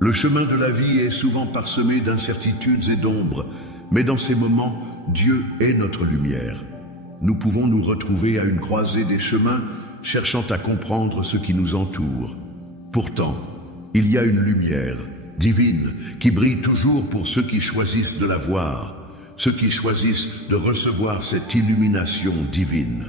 Le chemin de la vie est souvent parsemé d'incertitudes et d'ombres, mais dans ces moments, Dieu est notre lumière. Nous pouvons nous retrouver à une croisée des chemins, cherchant à comprendre ce qui nous entoure. Pourtant, il y a une lumière divine qui brille toujours pour ceux qui choisissent de la voir, ceux qui choisissent de recevoir cette illumination divine.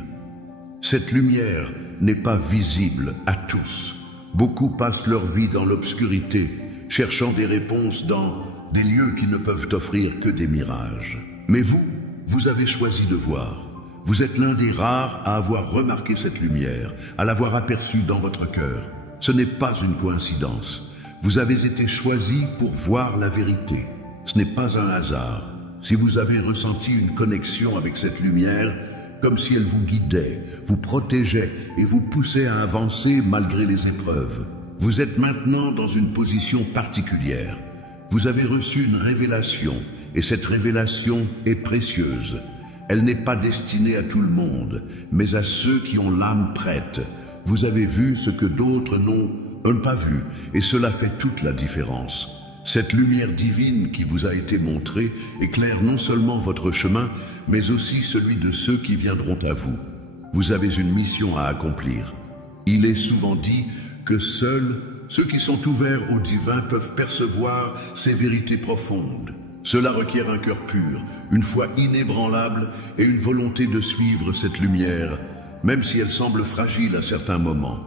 Cette lumière n'est pas visible à tous. Beaucoup passent leur vie dans l'obscurité, cherchant des réponses dans des lieux qui ne peuvent offrir que des mirages. Mais vous avez choisi de voir. Vous êtes l'un des rares à avoir remarqué cette lumière, à l'avoir aperçue dans votre cœur. Ce n'est pas une coïncidence. Vous avez été choisi pour voir la vérité. Ce n'est pas un hasard. Si vous avez ressenti une connexion avec cette lumière, comme si elle vous guidait, vous protégeait et vous poussait à avancer malgré les épreuves. Vous êtes maintenant dans une position particulière. Vous avez reçu une révélation, et cette révélation est précieuse. Elle n'est pas destinée à tout le monde, mais à ceux qui ont l'âme prête. Vous avez vu ce que d'autres n'ont pas vu, et cela fait toute la différence. Cette lumière divine qui vous a été montrée éclaire non seulement votre chemin, mais aussi celui de ceux qui viendront à vous. Vous avez une mission à accomplir. Il est souvent dit que seuls ceux qui sont ouverts au divin peuvent percevoir ces vérités profondes. Cela requiert un cœur pur, une foi inébranlable et une volonté de suivre cette lumière, même si elle semble fragile à certains moments.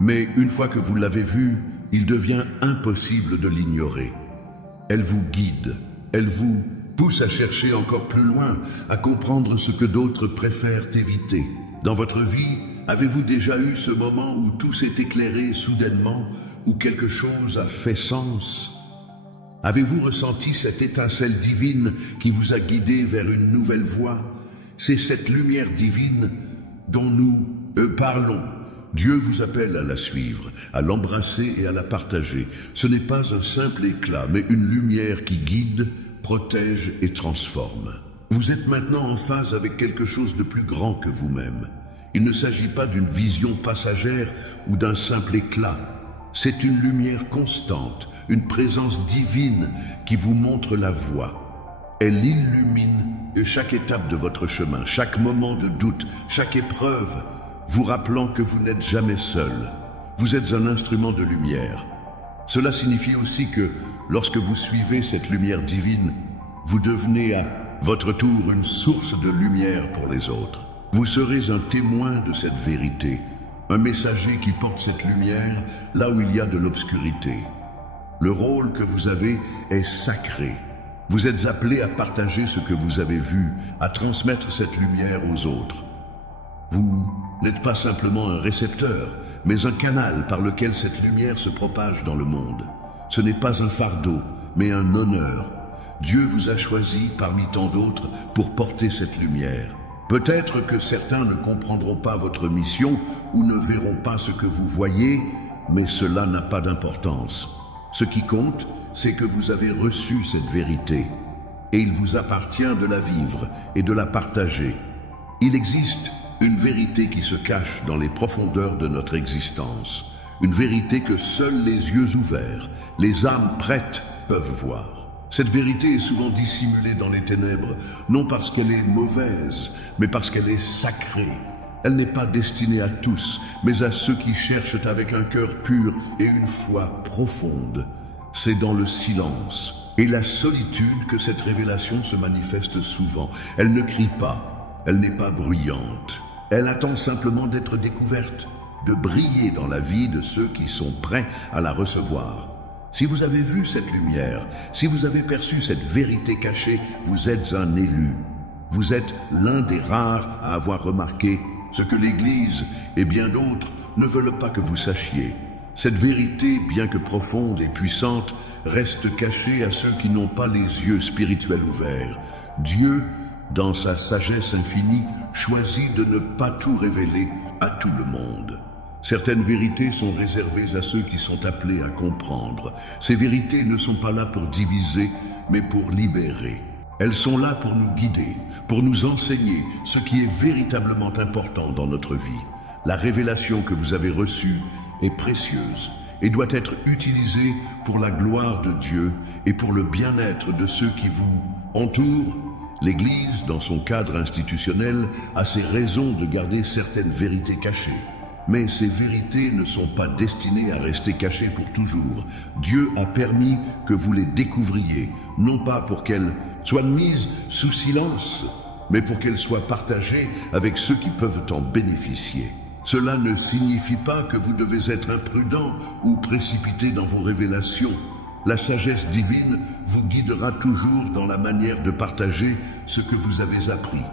Mais une fois que vous l'avez vue, il devient impossible de l'ignorer. Elle vous guide, elle vous pousse à chercher encore plus loin, à comprendre ce que d'autres préfèrent éviter. Dans votre vie, avez-vous déjà eu ce moment où tout s'est éclairé soudainement, où quelque chose a fait sens? Avez-vous ressenti cette étincelle divine qui vous a guidé vers une nouvelle voie? C'est cette lumière divine dont nous parlons. Dieu vous appelle à la suivre, à l'embrasser et à la partager. Ce n'est pas un simple éclat, mais une lumière qui guide, protège et transforme. Vous êtes maintenant en phase avec quelque chose de plus grand que vous-même. Il ne s'agit pas d'une vision passagère ou d'un simple éclat. C'est une lumière constante, une présence divine qui vous montre la voie. Elle illumine chaque étape de votre chemin, chaque moment de doute, chaque épreuve, vous rappelant que vous n'êtes jamais seul. Vous êtes un instrument de lumière. Cela signifie aussi que, lorsque vous suivez cette lumière divine, vous devenez à votre tour une source de lumière pour les autres. Vous serez un témoin de cette vérité, un messager qui porte cette lumière là où il y a de l'obscurité. Le rôle que vous avez est sacré. Vous êtes appelé à partager ce que vous avez vu, à transmettre cette lumière aux autres. Vous n'êtes pas simplement un récepteur, mais un canal par lequel cette lumière se propage dans le monde. Ce n'est pas un fardeau, mais un honneur. Dieu vous a choisi parmi tant d'autres pour porter cette lumière. Peut-être que certains ne comprendront pas votre mission ou ne verront pas ce que vous voyez, mais cela n'a pas d'importance. Ce qui compte, c'est que vous avez reçu cette vérité, et il vous appartient de la vivre et de la partager. Il existe une vérité qui se cache dans les profondeurs de notre existence, une vérité que seuls les yeux ouverts, les âmes prêtes peuvent voir. Cette vérité est souvent dissimulée dans les ténèbres, non parce qu'elle est mauvaise, mais parce qu'elle est sacrée. Elle n'est pas destinée à tous, mais à ceux qui cherchent avec un cœur pur et une foi profonde. C'est dans le silence et la solitude que cette révélation se manifeste souvent. Elle ne crie pas, elle n'est pas bruyante. Elle attend simplement d'être découverte, de briller dans la vie de ceux qui sont prêts à la recevoir. Si vous avez vu cette lumière, si vous avez perçu cette vérité cachée, vous êtes un élu. Vous êtes l'un des rares à avoir remarqué ce que l'Église et bien d'autres ne veulent pas que vous sachiez. Cette vérité, bien que profonde et puissante, reste cachée à ceux qui n'ont pas les yeux spirituels ouverts. Dieu, dans sa sagesse infinie, choisit de ne pas tout révéler à tout le monde. Certaines vérités sont réservées à ceux qui sont appelés à comprendre. Ces vérités ne sont pas là pour diviser, mais pour libérer. Elles sont là pour nous guider, pour nous enseigner ce qui est véritablement important dans notre vie. La révélation que vous avez reçue est précieuse et doit être utilisé pour la gloire de Dieu et pour le bien-être de ceux qui vous entourent. L'Église, dans son cadre institutionnel, a ses raisons de garder certaines vérités cachées. Mais ces vérités ne sont pas destinées à rester cachées pour toujours. Dieu a permis que vous les découvriez, non pas pour qu'elles soient mises sous silence, mais pour qu'elles soient partagées avec ceux qui peuvent en bénéficier. Cela ne signifie pas que vous devez être imprudent ou précipité dans vos révélations. La sagesse divine vous guidera toujours dans la manière de partager ce que vous avez appris.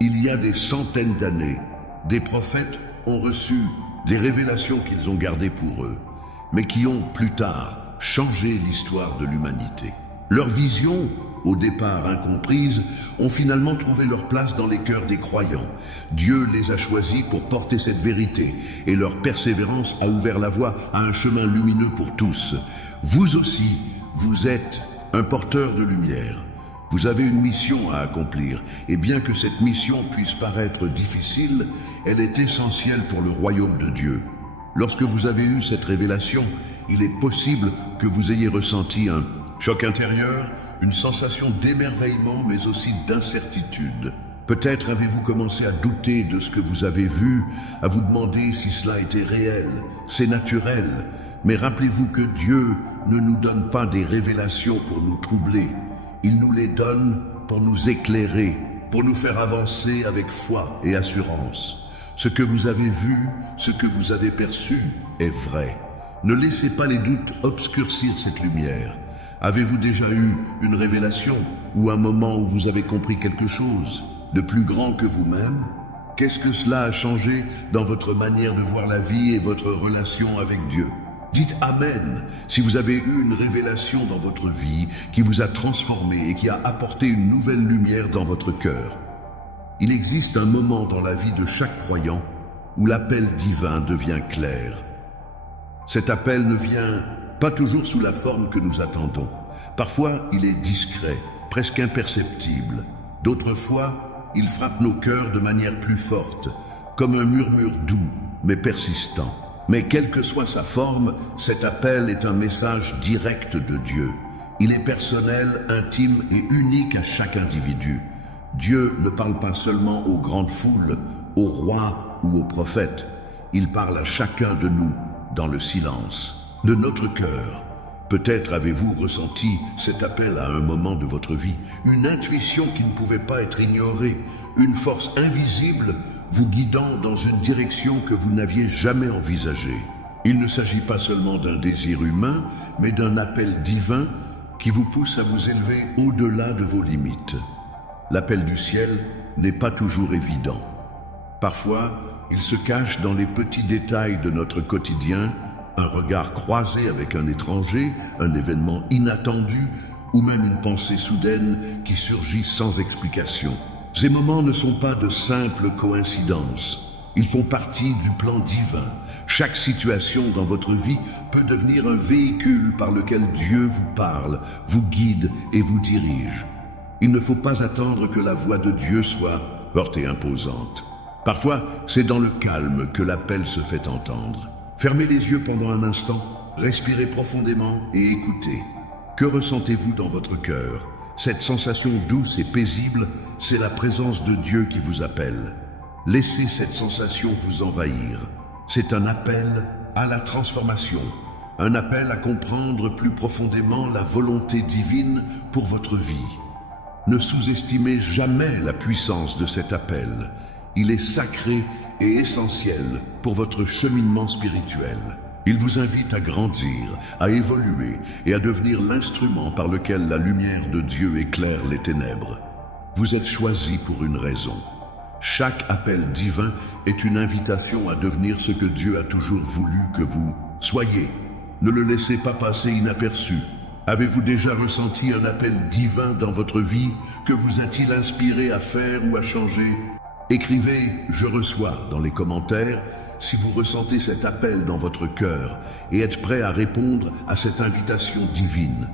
Il y a des centaines d'années, des prophètes ont reçu des révélations qu'ils ont gardées pour eux, mais qui ont, plus tard, changé l'histoire de l'humanité. Leurs visions, au départ incomprises, ont finalement trouvé leur place dans les cœurs des croyants. Dieu les a choisis pour porter cette vérité, et leur persévérance a ouvert la voie à un chemin lumineux pour tous. Vous aussi, vous êtes un porteur de lumière. Vous avez une mission à accomplir, et bien que cette mission puisse paraître difficile, elle est essentielle pour le royaume de Dieu. Lorsque vous avez eu cette révélation, il est possible que vous ayez ressenti un choc intérieur, une sensation d'émerveillement, mais aussi d'incertitude. Peut-être avez-vous commencé à douter de ce que vous avez vu, à vous demander si cela était réel. C'est naturel, mais rappelez-vous que Dieu ne nous donne pas des révélations pour nous troubler. Il nous les donne pour nous éclairer, pour nous faire avancer avec foi et assurance. Ce que vous avez vu, ce que vous avez perçu est vrai. Ne laissez pas les doutes obscurcir cette lumière. Avez-vous déjà eu une révélation ou un moment où vous avez compris quelque chose de plus grand que vous-même? Qu'est-ce que cela a changé dans votre manière de voir la vie et votre relation avec Dieu? Dites Amen si vous avez eu une révélation dans votre vie qui vous a transformé et qui a apporté une nouvelle lumière dans votre cœur. Il existe un moment dans la vie de chaque croyant où l'appel divin devient clair. Cet appel ne vient pas toujours sous la forme que nous attendons. Parfois, il est discret, presque imperceptible. D'autres fois, il frappe nos cœurs de manière plus forte, comme un murmure doux, mais persistant. Mais quelle que soit sa forme, cet appel est un message direct de Dieu. Il est personnel, intime et unique à chaque individu. Dieu ne parle pas seulement aux grandes foules, aux rois ou aux prophètes. Il parle à chacun de nous dans le silence de notre cœur. Peut-être avez-vous ressenti cet appel à un moment de votre vie, une intuition qui ne pouvait pas être ignorée, une force invisible vous guidant dans une direction que vous n'aviez jamais envisagée. Il ne s'agit pas seulement d'un désir humain, mais d'un appel divin qui vous pousse à vous élever au-delà de vos limites. L'appel du ciel n'est pas toujours évident. Parfois, il se cache dans les petits détails de notre quotidien, un regard croisé avec un étranger, un événement inattendu ou même une pensée soudaine qui surgit sans explication. Ces moments ne sont pas de simples coïncidences. Ils font partie du plan divin. Chaque situation dans votre vie peut devenir un véhicule par lequel Dieu vous parle, vous guide et vous dirige. Il ne faut pas attendre que la voix de Dieu soit forte et imposante. Parfois, c'est dans le calme que l'appel se fait entendre. Fermez les yeux pendant un instant, respirez profondément et écoutez. Que ressentez-vous dans votre cœur? Cette sensation douce et paisible, c'est la présence de Dieu qui vous appelle. Laissez cette sensation vous envahir. C'est un appel à la transformation, un appel à comprendre plus profondément la volonté divine pour votre vie. Ne sous-estimez jamais la puissance de cet appel. Il est sacré et essentiel pour votre cheminement spirituel. Il vous invite à grandir, à évoluer et à devenir l'instrument par lequel la lumière de Dieu éclaire les ténèbres. Vous êtes choisi pour une raison. Chaque appel divin est une invitation à devenir ce que Dieu a toujours voulu que vous soyez. Ne le laissez pas passer inaperçu. Avez-vous déjà ressenti un appel divin dans votre vie? Que vous a-t-il inspiré à faire ou à changer? Écrivez « Je reçois » dans les commentaires si vous ressentez cet appel dans votre cœur et êtes prêt à répondre à cette invitation divine.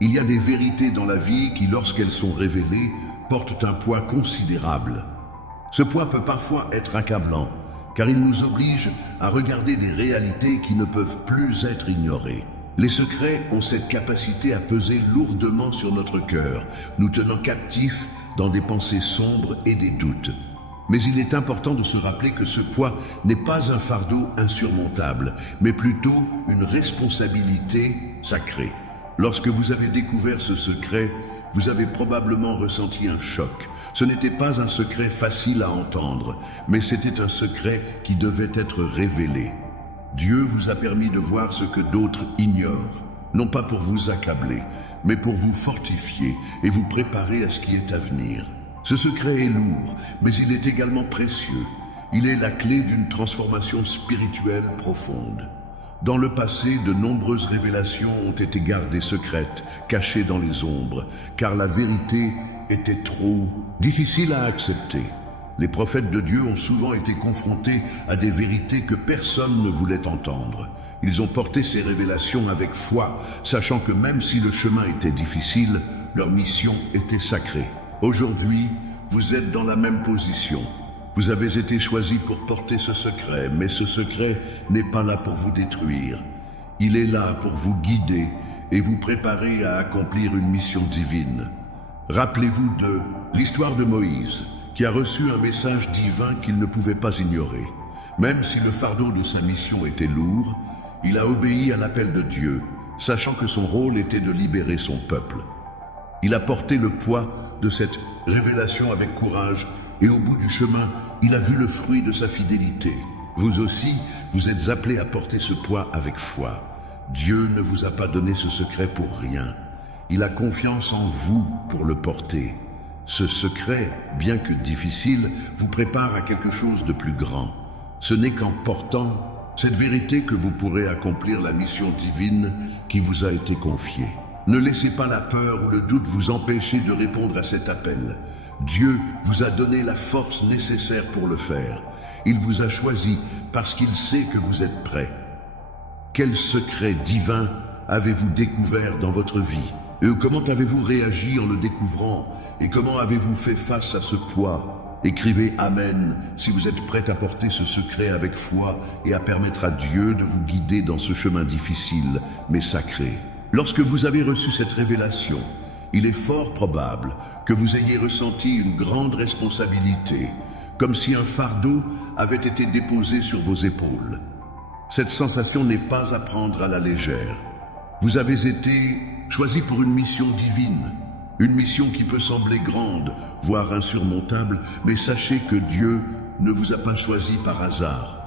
Il y a des vérités dans la vie qui, lorsqu'elles sont révélées, portent un poids considérable. Ce poids peut parfois être accablant, car ils nous obligent à regarder des réalités qui ne peuvent plus être ignorées. Les secrets ont cette capacité à peser lourdement sur notre cœur, nous tenant captifs dans des pensées sombres et des doutes. Mais il est important de se rappeler que ce poids n'est pas un fardeau insurmontable, mais plutôt une responsabilité sacrée. Lorsque vous avez découvert ce secret, vous avez probablement ressenti un choc. Ce n'était pas un secret facile à entendre, mais c'était un secret qui devait être révélé. Dieu vous a permis de voir ce que d'autres ignorent, non pas pour vous accabler, mais pour vous fortifier et vous préparer à ce qui est à venir. Ce secret est lourd, mais il est également précieux. Il est la clé d'une transformation spirituelle profonde. Dans le passé, de nombreuses révélations ont été gardées secrètes, cachées dans les ombres, car la vérité était trop difficile à accepter. Les prophètes de Dieu ont souvent été confrontés à des vérités que personne ne voulait entendre. Ils ont porté ces révélations avec foi, sachant que même si le chemin était difficile, leur mission était sacrée. Aujourd'hui, vous êtes dans la même position. Vous avez été choisi pour porter ce secret, mais ce secret n'est pas là pour vous détruire. Il est là pour vous guider et vous préparer à accomplir une mission divine. Rappelez-vous de l'histoire de Moïse, qui a reçu un message divin qu'il ne pouvait pas ignorer. Même si le fardeau de sa mission était lourd, il a obéi à l'appel de Dieu, sachant que son rôle était de libérer son peuple. Il a porté le poids de cette révélation avec courage, et au bout du chemin, il a vu le fruit de sa fidélité. Vous aussi, vous êtes appelés à porter ce poids avec foi. Dieu ne vous a pas donné ce secret pour rien. Il a confiance en vous pour le porter. Ce secret, bien que difficile, vous prépare à quelque chose de plus grand. Ce n'est qu'en portant cette vérité que vous pourrez accomplir la mission divine qui vous a été confiée. Ne laissez pas la peur ou le doute vous empêcher de répondre à cet appel. Dieu vous a donné la force nécessaire pour le faire. Il vous a choisi parce qu'il sait que vous êtes prêts. Quel secret divin avez-vous découvert dans votre vie? Et comment avez-vous réagi en le découvrant? Et comment avez-vous fait face à ce poids? Écrivez Amen si vous êtes prêt à porter ce secret avec foi et à permettre à Dieu de vous guider dans ce chemin difficile mais sacré. Lorsque vous avez reçu cette révélation, il est fort probable que vous ayez ressenti une grande responsabilité, comme si un fardeau avait été déposé sur vos épaules. Cette sensation n'est pas à prendre à la légère. Vous avez été choisi pour une mission divine, une mission qui peut sembler grande, voire insurmontable, mais sachez que Dieu ne vous a pas choisi par hasard.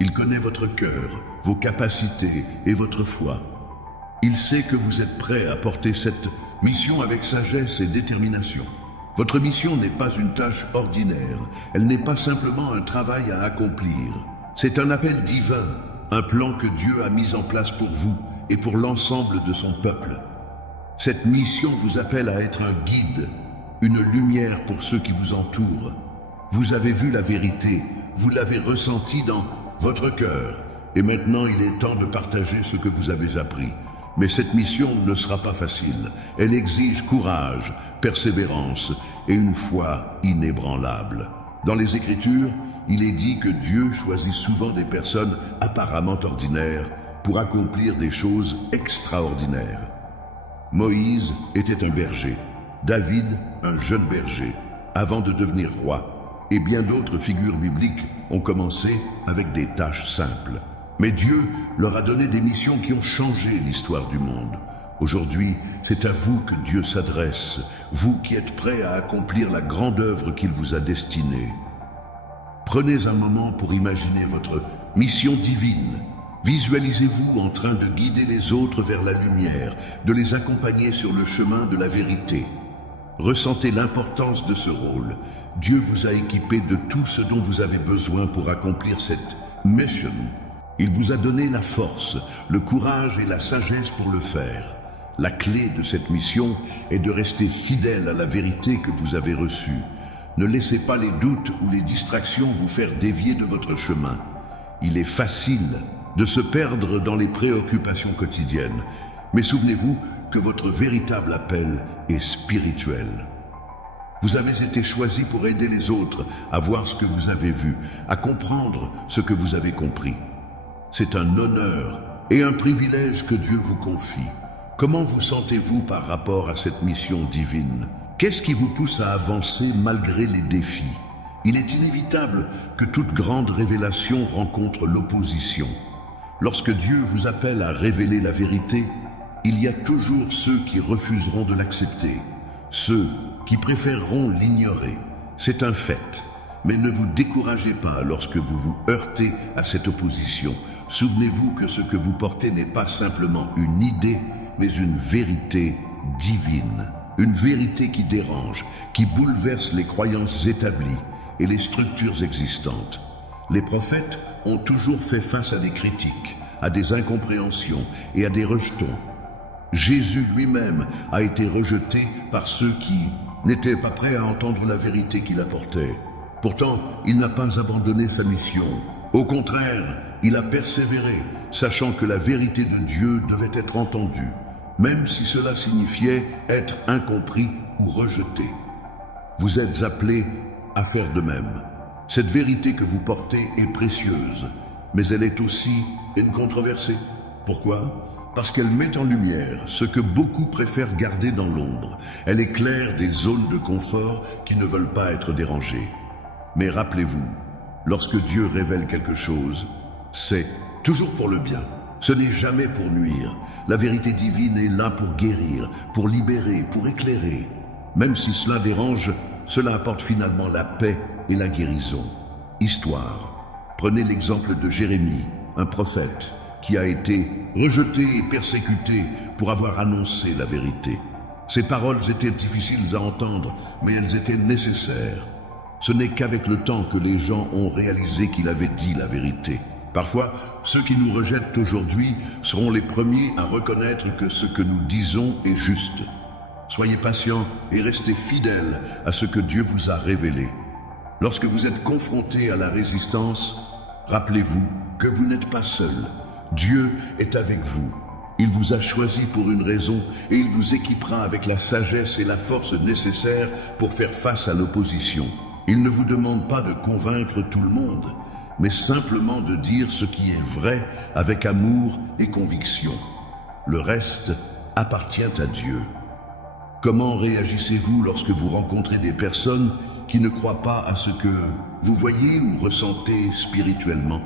Il connaît votre cœur, vos capacités et votre foi. Il sait que vous êtes prêt à porter cette mission avec sagesse et détermination. Votre mission n'est pas une tâche ordinaire, elle n'est pas simplement un travail à accomplir. C'est un appel divin, un plan que Dieu a mis en place pour vous et pour l'ensemble de son peuple. Cette mission vous appelle à être un guide, une lumière pour ceux qui vous entourent. Vous avez vu la vérité, vous l'avez ressentie dans votre cœur, et maintenant il est temps de partager ce que vous avez appris. Mais cette mission ne sera pas facile. Elle exige courage, persévérance et une foi inébranlable. Dans les Écritures, il est dit que Dieu choisit souvent des personnes apparemment ordinaires pour accomplir des choses extraordinaires. Moïse était un berger, David un jeune berger, avant de devenir roi, et bien d'autres figures bibliques ont commencé avec des tâches simples. Mais Dieu leur a donné des missions qui ont changé l'histoire du monde. Aujourd'hui, c'est à vous que Dieu s'adresse, vous qui êtes prêts à accomplir la grande œuvre qu'il vous a destinée. Prenez un moment pour imaginer votre mission divine. Visualisez-vous en train de guider les autres vers la lumière, de les accompagner sur le chemin de la vérité. Ressentez l'importance de ce rôle. Dieu vous a équipé de tout ce dont vous avez besoin pour accomplir cette mission. Il vous a donné la force, le courage et la sagesse pour le faire. La clé de cette mission est de rester fidèle à la vérité que vous avez reçue. Ne laissez pas les doutes ou les distractions vous faire dévier de votre chemin. Il est facile de se perdre dans les préoccupations quotidiennes, mais souvenez-vous que votre véritable appel est spirituel. Vous avez été choisi pour aider les autres à voir ce que vous avez vu, à comprendre ce que vous avez compris. C'est un honneur et un privilège que Dieu vous confie. Comment vous sentez-vous par rapport à cette mission divine? Qu'est-ce qui vous pousse à avancer malgré les défis? Il est inévitable que toute grande révélation rencontre l'opposition. Lorsque Dieu vous appelle à révéler la vérité, il y a toujours ceux qui refuseront de l'accepter, ceux qui préféreront l'ignorer. C'est un fait. Mais ne vous découragez pas lorsque vous vous heurtez à cette opposition. Souvenez-vous que ce que vous portez n'est pas simplement une idée, mais une vérité divine. Une vérité qui dérange, qui bouleverse les croyances établies et les structures existantes. Les prophètes ont toujours fait face à des critiques, à des incompréhensions et à des rejetons. Jésus lui-même a été rejeté par ceux qui n'étaient pas prêts à entendre la vérité qu'il apportait. Pourtant, il n'a pas abandonné sa mission. Au contraire, il a persévéré, sachant que la vérité de Dieu devait être entendue, même si cela signifiait être incompris ou rejeté. Vous êtes appelés à faire de même. Cette vérité que vous portez est précieuse, mais elle est aussi une controversée. Pourquoi ? Parce qu'elle met en lumière ce que beaucoup préfèrent garder dans l'ombre. Elle éclaire des zones de confort qui ne veulent pas être dérangées. Mais rappelez-vous, lorsque Dieu révèle quelque chose, c'est toujours pour le bien. Ce n'est jamais pour nuire. La vérité divine est là pour guérir, pour libérer, pour éclairer. Même si cela dérange, cela apporte finalement la paix et la guérison. Histoire. Prenez l'exemple de Jérémie, un prophète, qui a été rejeté et persécuté pour avoir annoncé la vérité. Ses paroles étaient difficiles à entendre, mais elles étaient nécessaires. Ce n'est qu'avec le temps que les gens ont réalisé qu'il avait dit la vérité. Parfois, ceux qui nous rejettent aujourd'hui seront les premiers à reconnaître que ce que nous disons est juste. Soyez patients et restez fidèles à ce que Dieu vous a révélé. Lorsque vous êtes confrontés à la résistance, rappelez-vous que vous n'êtes pas seul. Dieu est avec vous. Il vous a choisi pour une raison et il vous équipera avec la sagesse et la force nécessaires pour faire face à l'opposition. Il ne vous demande pas de convaincre tout le monde, mais simplement de dire ce qui est vrai avec amour et conviction. Le reste appartient à Dieu. Comment réagissez-vous lorsque vous rencontrez des personnes qui ne croient pas à ce que vous voyez ou ressentez spirituellement?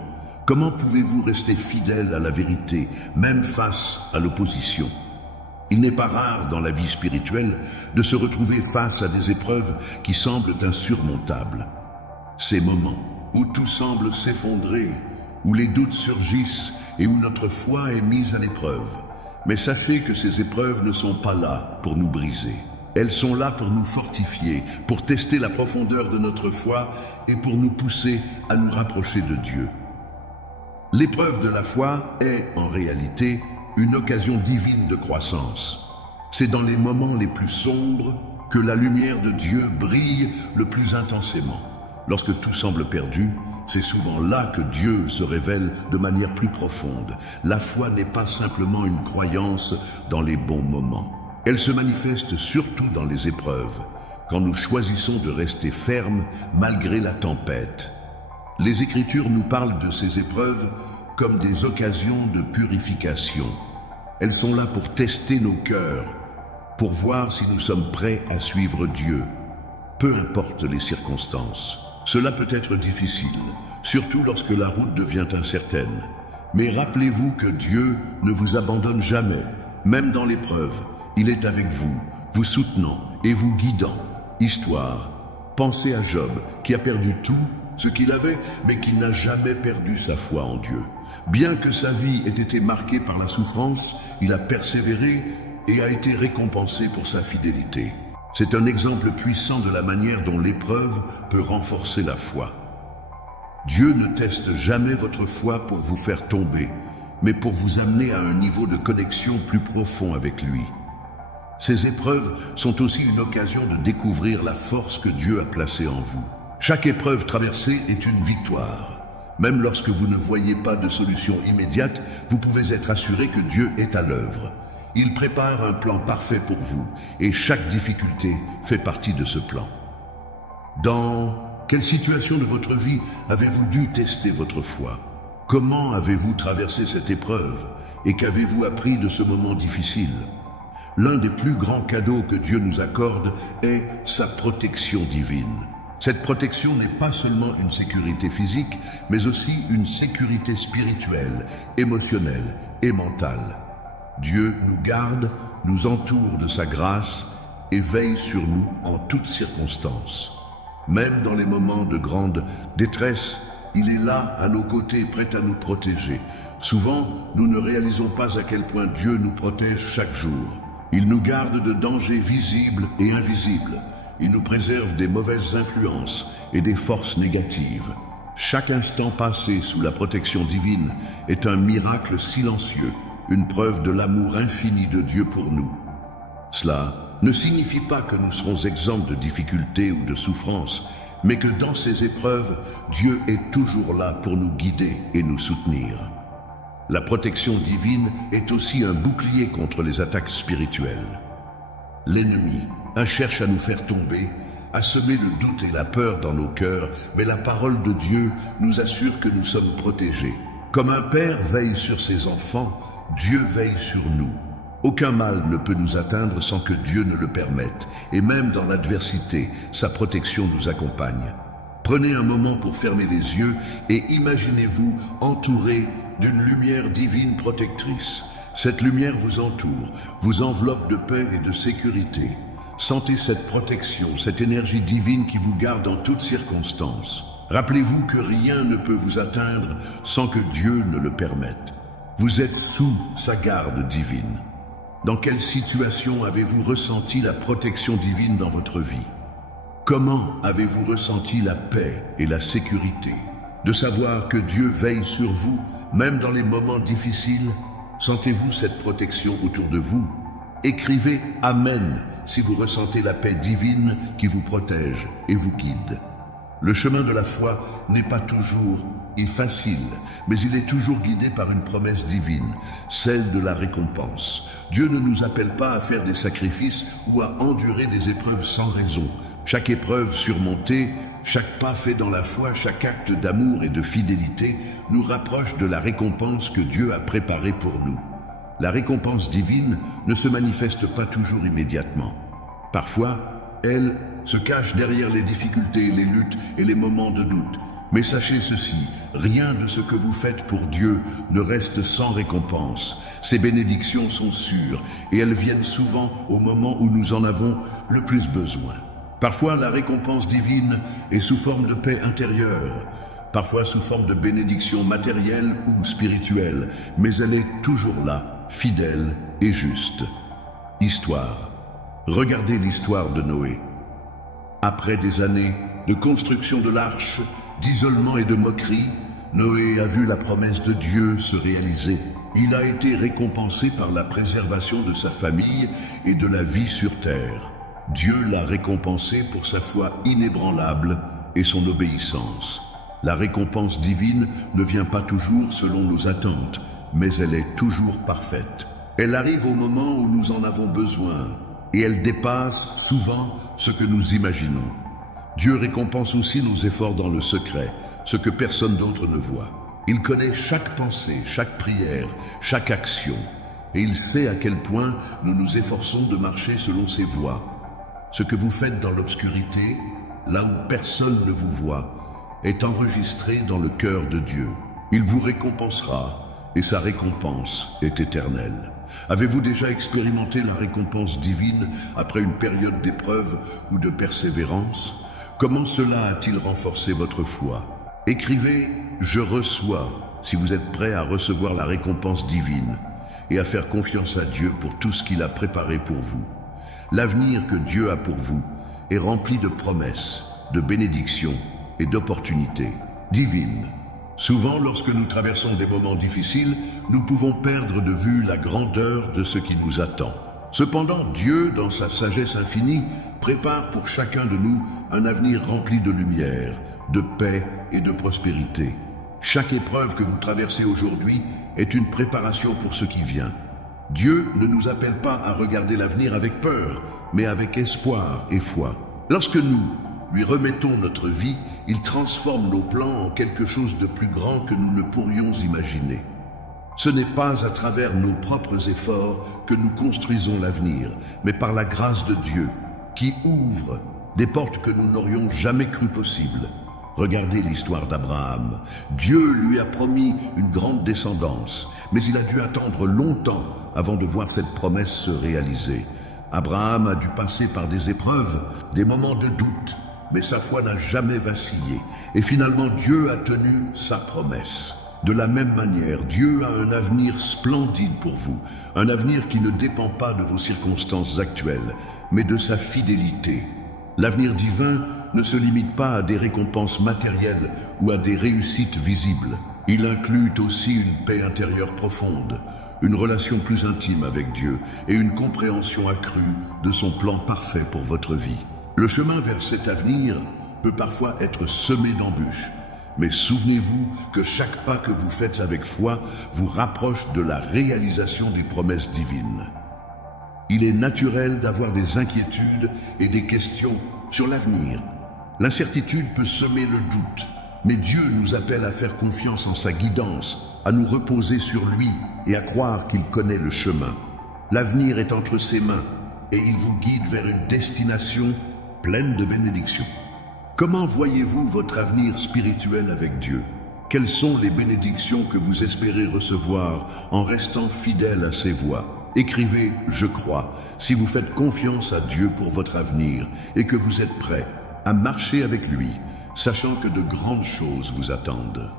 Comment pouvez-vous rester fidèle à la vérité, même face à l'opposition? Il n'est pas rare dans la vie spirituelle de se retrouver face à des épreuves qui semblent insurmontables. Ces moments où tout semble s'effondrer, où les doutes surgissent et où notre foi est mise à l'épreuve. Mais sachez que ces épreuves ne sont pas là pour nous briser. Elles sont là pour nous fortifier, pour tester la profondeur de notre foi et pour nous pousser à nous rapprocher de Dieu. L'épreuve de la foi est, en réalité, une occasion divine de croissance. C'est dans les moments les plus sombres que la lumière de Dieu brille le plus intensément. Lorsque tout semble perdu, c'est souvent là que Dieu se révèle de manière plus profonde. La foi n'est pas simplement une croyance dans les bons moments. Elle se manifeste surtout dans les épreuves, quand nous choisissons de rester fermes malgré la tempête. Les Écritures nous parlent de ces épreuves comme des occasions de purification. Elles sont là pour tester nos cœurs, pour voir si nous sommes prêts à suivre Dieu, peu importe les circonstances. Cela peut être difficile, surtout lorsque la route devient incertaine. Mais rappelez-vous que Dieu ne vous abandonne jamais, même dans l'épreuve. Il est avec vous, vous soutenant et vous guidant. Histoire. Pensez à Job, qui a perdu tout ce qu'il avait, mais qui n'a jamais perdu sa foi en Dieu. Bien que sa vie ait été marquée par la souffrance, il a persévéré et a été récompensé pour sa fidélité. C'est un exemple puissant de la manière dont l'épreuve peut renforcer la foi. Dieu ne teste jamais votre foi pour vous faire tomber, mais pour vous amener à un niveau de connexion plus profond avec lui. Ces épreuves sont aussi une occasion de découvrir la force que Dieu a placée en vous. Chaque épreuve traversée est une victoire. Même lorsque vous ne voyez pas de solution immédiate, vous pouvez être assuré que Dieu est à l'œuvre. Il prépare un plan parfait pour vous, et chaque difficulté fait partie de ce plan. Dans quelle situation de votre vie avez-vous dû tester votre foi? Comment avez-vous traversé cette épreuve? Et qu'avez-vous appris de ce moment difficile? L'un des plus grands cadeaux que Dieu nous accorde est sa protection divine. Cette protection n'est pas seulement une sécurité physique, mais aussi une sécurité spirituelle, émotionnelle et mentale. Dieu nous garde, nous entoure de sa grâce et veille sur nous en toutes circonstances. Même dans les moments de grande détresse, il est là, à nos côtés, prêt à nous protéger. Souvent, nous ne réalisons pas à quel point Dieu nous protège chaque jour. Il nous garde de dangers visibles et invisibles. Il nous préserve des mauvaises influences et des forces négatives. Chaque instant passé sous la protection divine est un miracle silencieux, une preuve de l'amour infini de Dieu pour nous. Cela ne signifie pas que nous serons exempts de difficultés ou de souffrances, mais que dans ces épreuves, Dieu est toujours là pour nous guider et nous soutenir. La protection divine est aussi un bouclier contre les attaques spirituelles. L'ennemi cherche à nous faire tomber, à semer le doute et la peur dans nos cœurs, mais la parole de Dieu nous assure que nous sommes protégés. Comme un père veille sur ses enfants, Dieu veille sur nous. Aucun mal ne peut nous atteindre sans que Dieu ne le permette, et même dans l'adversité, sa protection nous accompagne. Prenez un moment pour fermer les yeux et imaginez-vous entouré d'une lumière divine protectrice. Cette lumière vous entoure, vous enveloppe de paix et de sécurité. Sentez cette protection, cette énergie divine qui vous garde en toutes circonstances. Rappelez-vous que rien ne peut vous atteindre sans que Dieu ne le permette. Vous êtes sous sa garde divine. Dans quelle situation avez-vous ressenti la protection divine dans votre vie? Comment avez-vous ressenti la paix et la sécurité? De savoir que Dieu veille sur vous, même dans les moments difficiles? Sentez-vous cette protection autour de vous? Écrivez « Amen » si vous ressentez la paix divine qui vous protège et vous guide. Le chemin de la foi n'est pas toujours facile, mais il est toujours guidé par une promesse divine, celle de la récompense. Dieu ne nous appelle pas à faire des sacrifices ou à endurer des épreuves sans raison. Chaque épreuve surmontée, chaque pas fait dans la foi, chaque acte d'amour et de fidélité nous rapproche de la récompense que Dieu a préparée pour nous. La récompense divine ne se manifeste pas toujours immédiatement. Parfois, elle se cache derrière les difficultés, les luttes et les moments de doute. Mais sachez ceci, rien de ce que vous faites pour Dieu ne reste sans récompense. Ces bénédictions sont sûres et elles viennent souvent au moment où nous en avons le plus besoin. Parfois, la récompense divine est sous forme de paix intérieure, parfois sous forme de bénédiction matérielle ou spirituelle, mais elle est toujours là, fidèle et juste. Histoire. Regardez l'histoire de Noé. Après des années de construction de l'arche, d'isolement et de moquerie, Noé a vu la promesse de Dieu se réaliser. Il a été récompensé par la préservation de sa famille et de la vie sur terre. Dieu l'a récompensé pour sa foi inébranlable et son obéissance. La récompense divine ne vient pas toujours selon nos attentes, mais elle est toujours parfaite. Elle arrive au moment où nous en avons besoin et elle dépasse souvent ce que nous imaginons. Dieu récompense aussi nos efforts dans le secret, ce que personne d'autre ne voit. Il connaît chaque pensée, chaque prière, chaque action, et il sait à quel point nous nous efforçons de marcher selon ses voies. Ce que vous faites dans l'obscurité, là où personne ne vous voit, est enregistré dans le cœur de Dieu. Il vous récompensera, et sa récompense est éternelle. Avez-vous déjà expérimenté la récompense divine après une période d'épreuve ou de persévérance? Comment cela a-t-il renforcé votre foi? Écrivez « Je reçois » si vous êtes prêt à recevoir la récompense divine et à faire confiance à Dieu pour tout ce qu'il a préparé pour vous. L'avenir que Dieu a pour vous est rempli de promesses, de bénédictions et d'opportunités divines. Souvent, lorsque nous traversons des moments difficiles, nous pouvons perdre de vue la grandeur de ce qui nous attend. Cependant, Dieu, dans sa sagesse infinie, prépare pour chacun de nous un avenir rempli de lumière, de paix et de prospérité. Chaque épreuve que vous traversez aujourd'hui est une préparation pour ce qui vient. Dieu ne nous appelle pas à regarder l'avenir avec peur, mais avec espoir et foi. Lorsque nous lui remettons notre vie, il transforme nos plans en quelque chose de plus grand que nous ne pourrions imaginer. Ce n'est pas à travers nos propres efforts que nous construisons l'avenir, mais par la grâce de Dieu, qui ouvre des portes que nous n'aurions jamais cru possibles. Regardez l'histoire d'Abraham. Dieu lui a promis une grande descendance, mais il a dû attendre longtemps avant de voir cette promesse se réaliser. Abraham a dû passer par des épreuves, des moments de doute, mais sa foi n'a jamais vacillé. Et finalement, Dieu a tenu sa promesse. De la même manière, Dieu a un avenir splendide pour vous, un avenir qui ne dépend pas de vos circonstances actuelles, mais de sa fidélité. L'avenir divin ne se limite pas à des récompenses matérielles ou à des réussites visibles. Il inclut aussi une paix intérieure profonde, une relation plus intime avec Dieu et une compréhension accrue de son plan parfait pour votre vie. Le chemin vers cet avenir peut parfois être semé d'embûches, mais souvenez-vous que chaque pas que vous faites avec foi vous rapproche de la réalisation des promesses divines. Il est naturel d'avoir des inquiétudes et des questions sur l'avenir. L'incertitude peut semer le doute, mais Dieu nous appelle à faire confiance en sa guidance, à nous reposer sur lui et à croire qu'il connaît le chemin. L'avenir est entre ses mains et il vous guide vers une destination pleine de bénédictions. Comment voyez-vous votre avenir spirituel avec Dieu? Quelles sont les bénédictions que vous espérez recevoir en restant fidèle à ses voies? Écrivez « Je crois » si vous faites confiance à Dieu pour votre avenir et que vous êtes prêt à marcher avec lui, sachant que de grandes choses vous attendent.